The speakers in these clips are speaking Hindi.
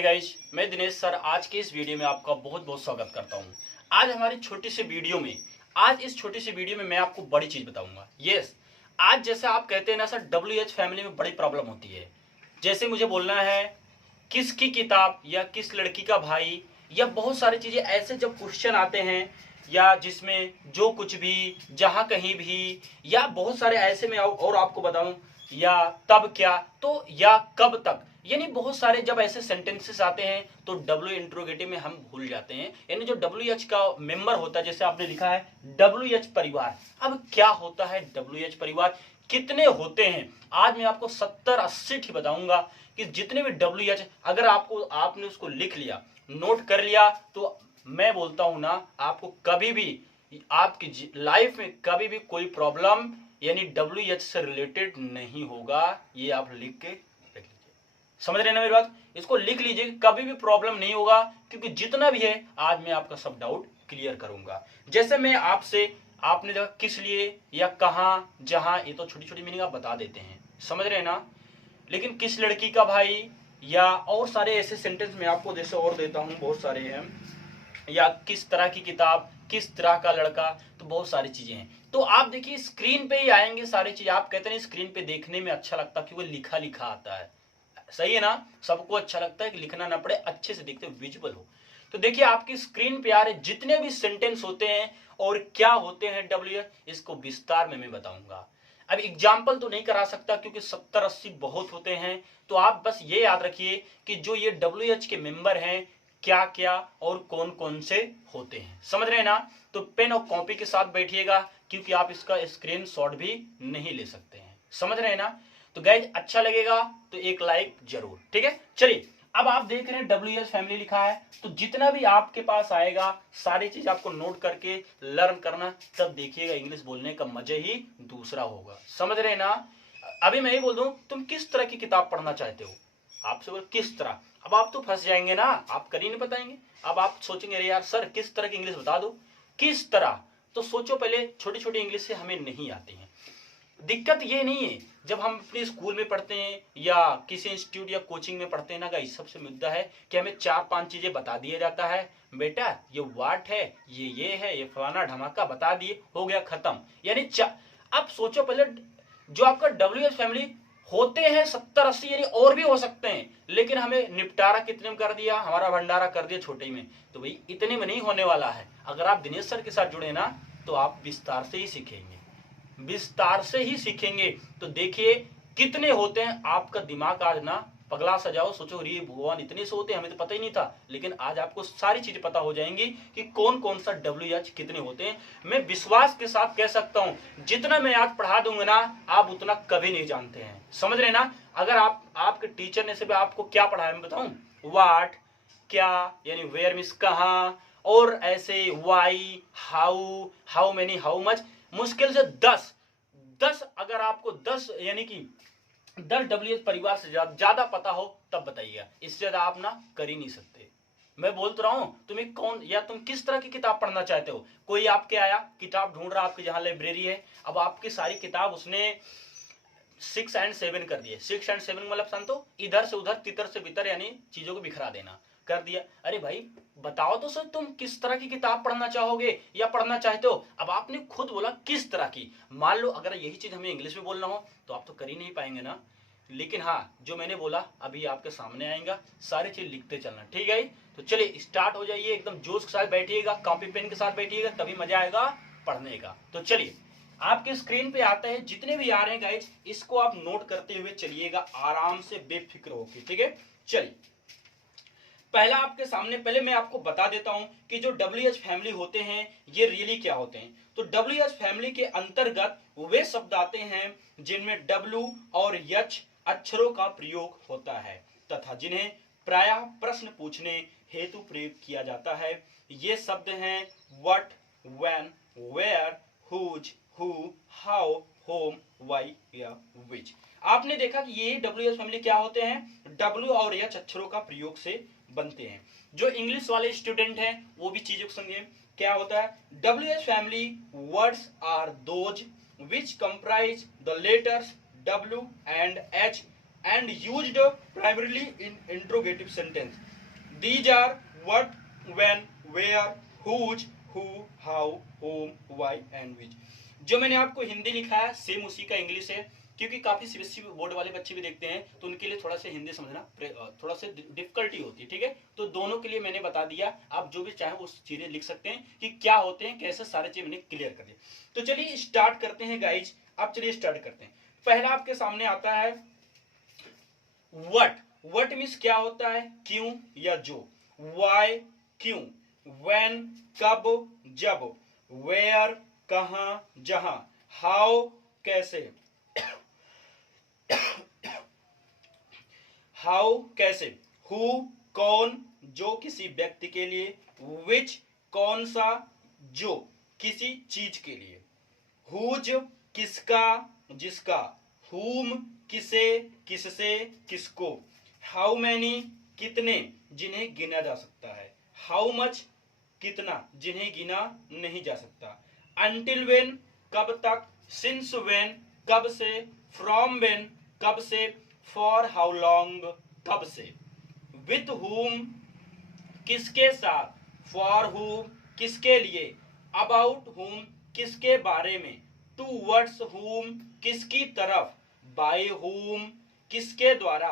हाय गाइज, मैं दिनेश सर आज के इस वीडियो में आपका बहुत बहुत स्वागत करता हूं। आज हमारी छोटी सी वीडियो में इस छोटी सी वीडियो में मैं आपको बड़ी चीज बताऊंगा। यस, आज जैसे आप कहते हैं ना सर, WH फैमिली में बड़ी प्रॉब्लम होती है। जैसे मुझे बोलना है किसकी किताब या किस लड़की का भाई या बहुत सारी चीजें ऐसे जब क्वेश्चन आते हैं या जिसमें जो कुछ भी जहां कहीं भी या बहुत सारे ऐसे में और आपको बताऊं या तब क्या तो या कब तक, यानी बहुत सारे जब ऐसे सेंटेंसेस आते हैं तो डब्ल्यू इंट्रोगेटिव में हम भूल जाते हैं। यानी जो WH का मेंबर होता है, जैसे आपने लिखा है WH परिवार, अब क्या होता है WH परिवार, कितने होते हैं। आज मैं आपको 70-80 ही बताऊंगा कि जितने भी WH, अगर आपने उसको लिख लिया, नोट कर लिया, तो मैं बोलता हूं ना, आपको कभी भी आपकी लाइफ में कभी भी कोई प्रॉब्लम यानी WH से रिलेटेड नहीं होगा। ये आप लिख के रख लीजिए, समझ रहे ना मेरी बात। इसको लिख लीजिए, कभी भी प्रॉब्लम नहीं होगा, क्योंकि जितना भी है आज मैं आपका सब डाउट क्लियर करूंगा। जैसे मैं आपने देखा किस लिए या कहां जहां, ये तो छोटी छोटी मीनिंग आप बता देते हैं, समझ रहे ना। लेकिन किस लड़की का भाई या और सारे ऐसे सेंटेंस मैं आपको जैसे और देता हूं, बहुत सारे हैं, या किस तरह की किताब, किस तरह का लड़का, तो बहुत सारी चीजें हैं। तो आप देखिए स्क्रीन पे ही आएंगे सारी चीज। आप कहते हैं स्क्रीन पे देखने में अच्छा लगता है क्योंकि लिखा लिखा आता है, सही है ना। सबको अच्छा लगता है कि लिखना ना पड़े, अच्छे से दिखते विजुअल हो। तो देखिए आपकी स्क्रीन पे आ रहे जितने भी सेंटेंस होते हैं और क्या होते हैं WH, इसको विस्तार में मैं बताऊंगा। अब एग्जाम्पल तो नहीं करा सकता क्योंकि 70-80 बहुत होते हैं। तो आप बस ये याद रखिए कि जो ये WH के मेंबर हैं क्या क्या और कौन कौन से होते हैं, समझ रहे हैं ना। तो पेन और कॉपी के साथ बैठिएगा क्योंकि आप इसका स्क्रीनशॉट भी नहीं ले सकते हैं, समझ रहे हैं ना। तो गाइज अच्छा लगेगा तो एक लाइक जरूर, ठीक है। चलिए अब आप देख रहे हैं WH फैमिली लिखा है, तो जितना भी आपके पास आएगा सारी चीज आपको नोट करके लर्न करना, तब देखिएगा इंग्लिश बोलने का मजा ही दूसरा होगा, समझ रहे हैं ना। अभी मैं ही बोल दूं, तुम किस तरह की किताब पढ़ना चाहते हो, आपसे बोल किस तरह, अब आप तो फंस जाएंगे ना, आप कर ही नहीं बताएंगे। अब आप सोचेंगे अरे यार सर किस तरह की इंग्लिश बता दो, किस तरह, तो सोचो पहले, छोटी छोटी इंग्लिश से हमें नहीं आती है। दिक्कत ये नहीं है, जब हम अपने स्कूल में पढ़ते हैं या किसी इंस्टीट्यूट या कोचिंग में पढ़ते हैं ना गाइस, सबसे मुद्दा है कि हमें 4-5 चीजें बता दिया जाता है, बेटा ये वाट है, ये है, ये फलाना ढमाका बता दिए, हो गया खत्म। यानी अब सोचो पहले, जो आपका WH फैमिली होते हैं 70-80, यानी और भी हो सकते हैं, लेकिन हमें निपटारा कितने में कर दिया, हमारा भंडारा कर दिया छोटे में। तो भाई इतने में नहीं होने वाला है। अगर आप दिनेश सर के साथ जुड़े ना तो आप विस्तार से ही सीखेंगे, विस्तार से ही सीखेंगे। तो देखिए कितने होते हैं, आपका दिमाग आज ना पगला सजाओ, सोचो रे भगवान इतने से होते हैं, हमें तो पता ही नहीं था। लेकिन आज आपको सारी चीजें पता हो जाएंगी कि कौन कौन सा WH कितने होते हैं। मैं विश्वास के साथ कह सकता हूं जितना मैं आज पढ़ा दूंगा ना, आप उतना कभी नहीं जानते हैं, समझ रहे ना। अगर आपके टीचर ने सिर्फ आपको क्या पढ़ाया मैं बताऊं, वाट क्या, यानी वेयर मीन्स कहां, और ऐसे why, how many, how much, मुश्किल से 10 अगर आपको 10 यानी कि 10 WH परिवार से ज्यादा पता हो तब बताइएगा, इससे ज्यादा आप ना कर ही नहीं सकते। मैं बोल तो रहा हूं, तुम्हें कौन या तुम किस तरह की किताब पढ़ना चाहते हो। कोई आपके आया किताब ढूंढ रहा, आपके जहां लाइब्रेरी है, अब आपकी सारी किताब उसने 6 and 7 कर दिए। 6 and 7 मतलब समझो इधर से उधर तितर से बितर, यानी चीजों को बिखरा देना कर दिया। अरे भाई बताओ तो सर तुम किस तरह की किताब पढ़ना चाहोगे या पढ़ना चाहते हो। अब आपने खुद बोला किस तरह की, मान लो अगर यही चीज हमें इंग्लिश में बोलना हो तो आप तो कर ही नहीं पाएंगे ना। लेकिन हाँ, जो मैंने बोला अभी आपके सामने आएगा, सारी चीज लिखते चलना, ठीक है। तो चलिए स्टार्ट हो जाइए, एकदम जोश के साथ बैठिएगा, कॉपी पेन के साथ बैठिएगा, तभी मजा आएगा पढ़ने का। तो चलिए आपके स्क्रीन पे आता है, जितने भी आ रहे हैं गाइज इसको आप नोट करते हुए चलिएगा आराम से बेफिक्र होकर, ठीक है। चलिए पहला आपके सामने, पहले मैं आपको बता देता हूं कि जो WH फैमिली होते हैं ये रियली क्या होते हैं। तो WH फैमिली के अंतर्गत वे शब्द आते हैं जिनमें W और H अक्षरों का प्रयोग होता है तथा जिन्हें प्रायः प्रश्न पूछने हेतु प्रयोग किया जाता है। ये शब्द हैं what, when, where, whose, who, how, whom, why या विच। आपने देखा कि ये WH फैमिली क्या होते हैं, W और H अक्षरों का प्रयोग से बनते हैं। जो इंग्लिश वाले स्टूडेंट हैं वो भी चीजों को समझिए क्या होता है। WH family words are those which comprise the letters W and H and used primarily in interrogative sentence। These are what, when, where, whose, who, how, whom, why and which. जो मैंने आपको हिंदी लिखा है सेम उसी का इंग्लिश है, क्योंकि काफी सीबीएसई बोर्ड वाले बच्चे भी देखते हैं तो उनके लिए थोड़ा सा हिंदी समझना थोड़ा सा डिफिकल्टी होती है, ठीक है। तो दोनों के लिए मैंने बता दिया, आप जो भी चाहें वो चीजें लिख सकते हैं कि क्या होते हैं, कैसे, सारे चीज मैंने क्लियर कर दिया। तो चलिए स्टार्ट करते हैं गाइज। अब चलिए स्टार्ट करते हैं। पहला आपके सामने आता है व्हाट। व्हाट मीन्स क्या होता है, क्यों या जो। वाई क्यों, व्हेन कब जब, वेयर कहां जहां, हाउ कैसे, हाउ कैसे, हु कौन जो किसी व्यक्ति के लिए, विच कौन सा जो किसी चीज के लिए, हुज किसका जिसका, हुम किसे किससे किसको, हाउ मैनी कितने जिन्हें गिना जा सकता है, हाउ मच कितना जिन्हें गिना नहीं जा सकता, अंटिल वेन कब तक, सिंस वेन कब से, फ्रॉम वेन कब से, फॉर हाउ लॉन्ग कब से, विथ हुम किसके साथ, फॉर हुम किसके लिए, अबाउट हुम किसके बारे में, टूवर्ड्स हुम किसकी तरफ, बाय हुम किसके द्वारा,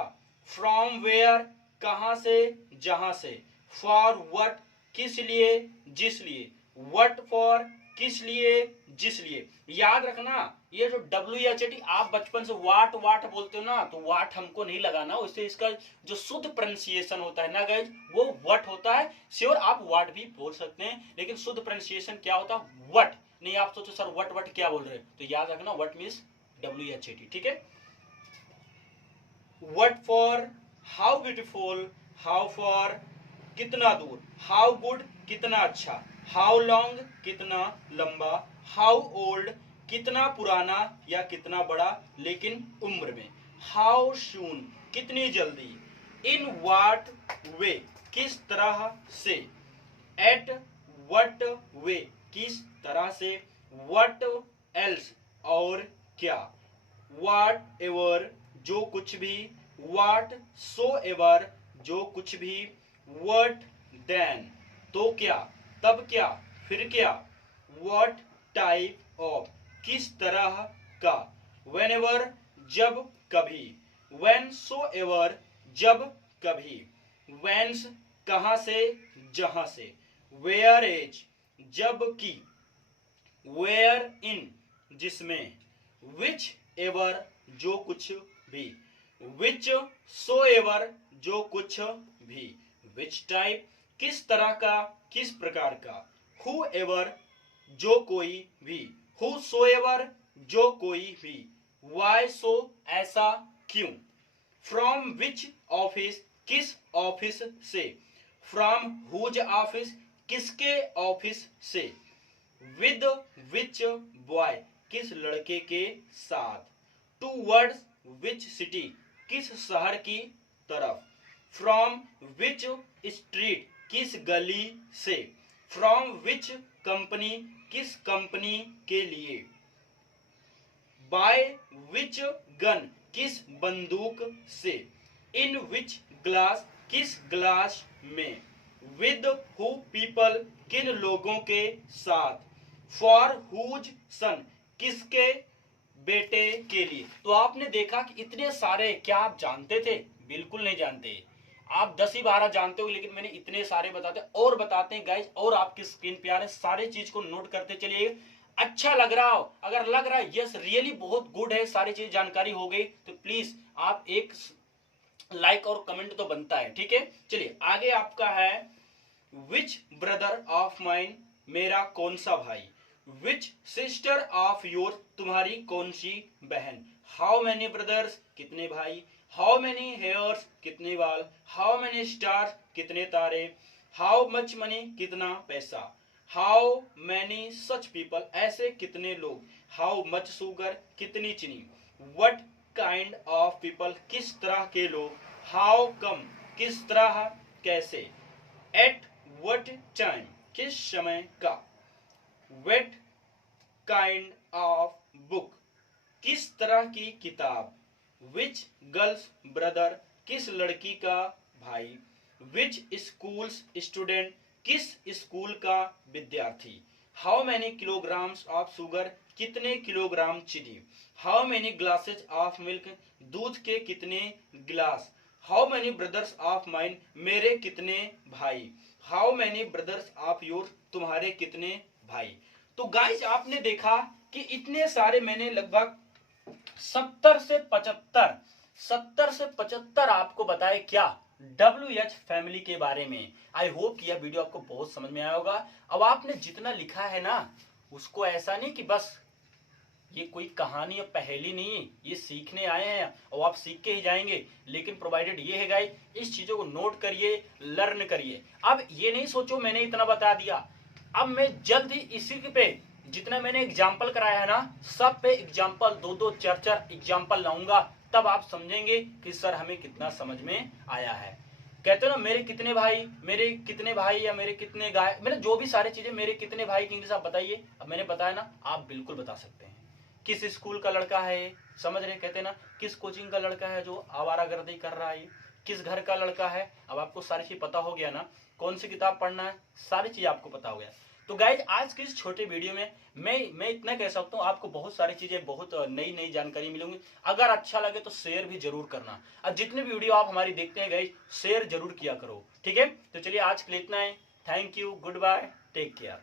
फ्रॉम वेयर कहां से जहां से, फॉर व्हाट किस लिए जिस लिए, व्हाट फॉर किस लिए जिस लिए। याद रखना ये जो WHAT आप बचपन से वाट वाट बोलते हो ना, तो वाट हमको नहीं लगाना, उससे इसका जो शुद्ध प्रोनाउंसिएशन होता है ना गाइज वो वट होता है। श्योर आप वाट भी बोल सकते हैं, लेकिन शुद्ध प्रोनाउंसिएशन क्या होता है, वट। नहीं आप सोचो सर वट वट क्या बोल रहे हैं, तो याद रखना वट मीन्स WHAT, ठीक है। What for how beautiful, how for कितना दूर, हाउ गुड कितना अच्छा, हाउ लॉन्ग कितना लंबा, हाउ ओल्ड कितना पुराना या कितना बड़ा लेकिन उम्र में, हाउ सून कितनी जल्दी, इन व्हाट वे किस तरह से, एट व्हाट वे किस तरह से, व्हाट एल्स और क्या, व्हाट एवर जो कुछ भी, व्हाट सो एवर जो कुछ भी, व्हाट देन तो क्या तब क्या फिर क्या, व्हाट टाइप ऑफ किस तरह का, व्हेनेवर जब कभी, व्हेन सो एवर जब कभी, व्हेंस कहां से जहां से, वेयर एज जब की, वेयर इन जिसमें, विच एवर जो कुछ भी, विच सो एवर जो कुछ भी, विच टाइप किस तरह का किस प्रकार का, हु एवर जो कोई भी, हु सो एवर जो कोई भी, वाई सो ऐसा क्यों, फ्रॉम विच ऑफिस किस ऑफिस से, फ्रॉम हुज ऑफिस किसके ऑफिस से, विद विच बॉय किस लड़के के साथ, टूवर्ड्स विच सिटी किस शहर की तरफ, फ्रॉम विच स्ट्रीट किस गली से, फ्रॉम विच कंपनी किस कंपनी के लिए, बाय विच गन किस बंदूक से, इन विच ग्लास किस ग्लास में, विद हु पीपल किन लोगों के साथ, फॉर हुज सन किसके बेटे के लिए। तो आपने देखा कि इतने सारे, क्या आप जानते थे, बिल्कुल नहीं जानते। आप 10 ही 12 जानते हो, लेकिन मैंने इतने सारे बताते और बताते हैं गाइज, और आपकी स्क्रीन पे आ रहे सारे चीज को नोट करते चलिए। अच्छा लग रहा हो, अगर लग रहा है यस रियली बहुत गुड है, सारी चीज जानकारी हो गई, तो प्लीज आप एक लाइक और कमेंट तो बनता है, ठीक है। चलिए आगे आपका है विच ब्रदर ऑफ माइन मेरा कौन सा भाई, विच सिस्टर ऑफ योर तुम्हारी कौन सी बहन, हाउ मेनी ब्रदर्स कितने भाई, हाउ मेनी हेयर्स कितने बाल, हाउ मेनी स्टार्स कितने तारे, हाउ मच मनी कितना पैसा, हाउ मैनी सच पीपल ऐसे कितने लोग, हाउ मच शुगर कितनी चीनी, व्हाट काइंड ऑफ पीपल किस तरह के लोग, हाउ कम किस तरह कैसे, एट व्हाट टाइम किस समय का, व्हाट काइंड ऑफ बुक किस तरह की किताब, विच गर्ल्स ब्रदर किस लड़की का भाई, विच स्कूल्स स्टूडेंट, किस स्कूल का विद्यार्थी। How many kilograms of sugar, कितने किलोग्राम चीनी। How many glasses of milk, दूध के कितने गिलास। How many brothers of mine, मेरे कितने भाई। How many brothers of your, तुम्हारे कितने भाई। तो गाइज आपने देखा कि इतने सारे मैंने लगभग 70 से 75 आपको बताए क्या WH फैमिली के बारे में। आई होप कि यह वीडियो आपको बहुत समझ में आया होगा। अब आपने जितना लिखा है ना, उसको ऐसा नहीं कि बस ये कोई कहानी और पहेली नहीं है, ये सीखने आए हैं और आप सीख के ही जाएंगे। लेकिन प्रोवाइडेड ये है गाइस, इस चीजों को नोट करिए, लर्न करिए। अब ये नहीं सोचो मैंने इतना बता दिया, अब मैं जल्द ही इसी पे जितना मैंने एग्जाम्पल कराया है ना, सब पे एग्जाम्पल 2-2 4-4 एग्जाम्पल लाऊंगा। तब आप समझेंगे कि सर हमें कितना समझ में आया है। कहते हो ना मेरे कितने भाई या मेरे कितने गाय, मैंने जो भी सारी चीजें मेरे कितने भाई की इंग्लिश आप बताइए। अब मैंने बताया ना, आप बिल्कुल बता सकते हैं। किस स्कूल का लड़का है ये, समझ रहे, कहते ना किस कोचिंग का लड़का है जो आवारागर्दी कर रहा है, किस घर का लड़का है। अब आपको सारी चीज पता हो गया ना, कौन सी किताब पढ़ना है, सारी चीज आपको पता हो गया। तो गाइज आज की इस छोटे वीडियो में मैं इतना कह सकता हूँ, आपको बहुत सारी चीजें, बहुत नई नई जानकारी मिलेंगी। अगर अच्छा लगे तो शेयर भी जरूर करना, और जितने भी वीडियो आप हमारी देखते हैं गाइज शेयर जरूर किया करो, ठीक है। तो चलिए आज के लिए इतना है। Thank you, good bye, take care.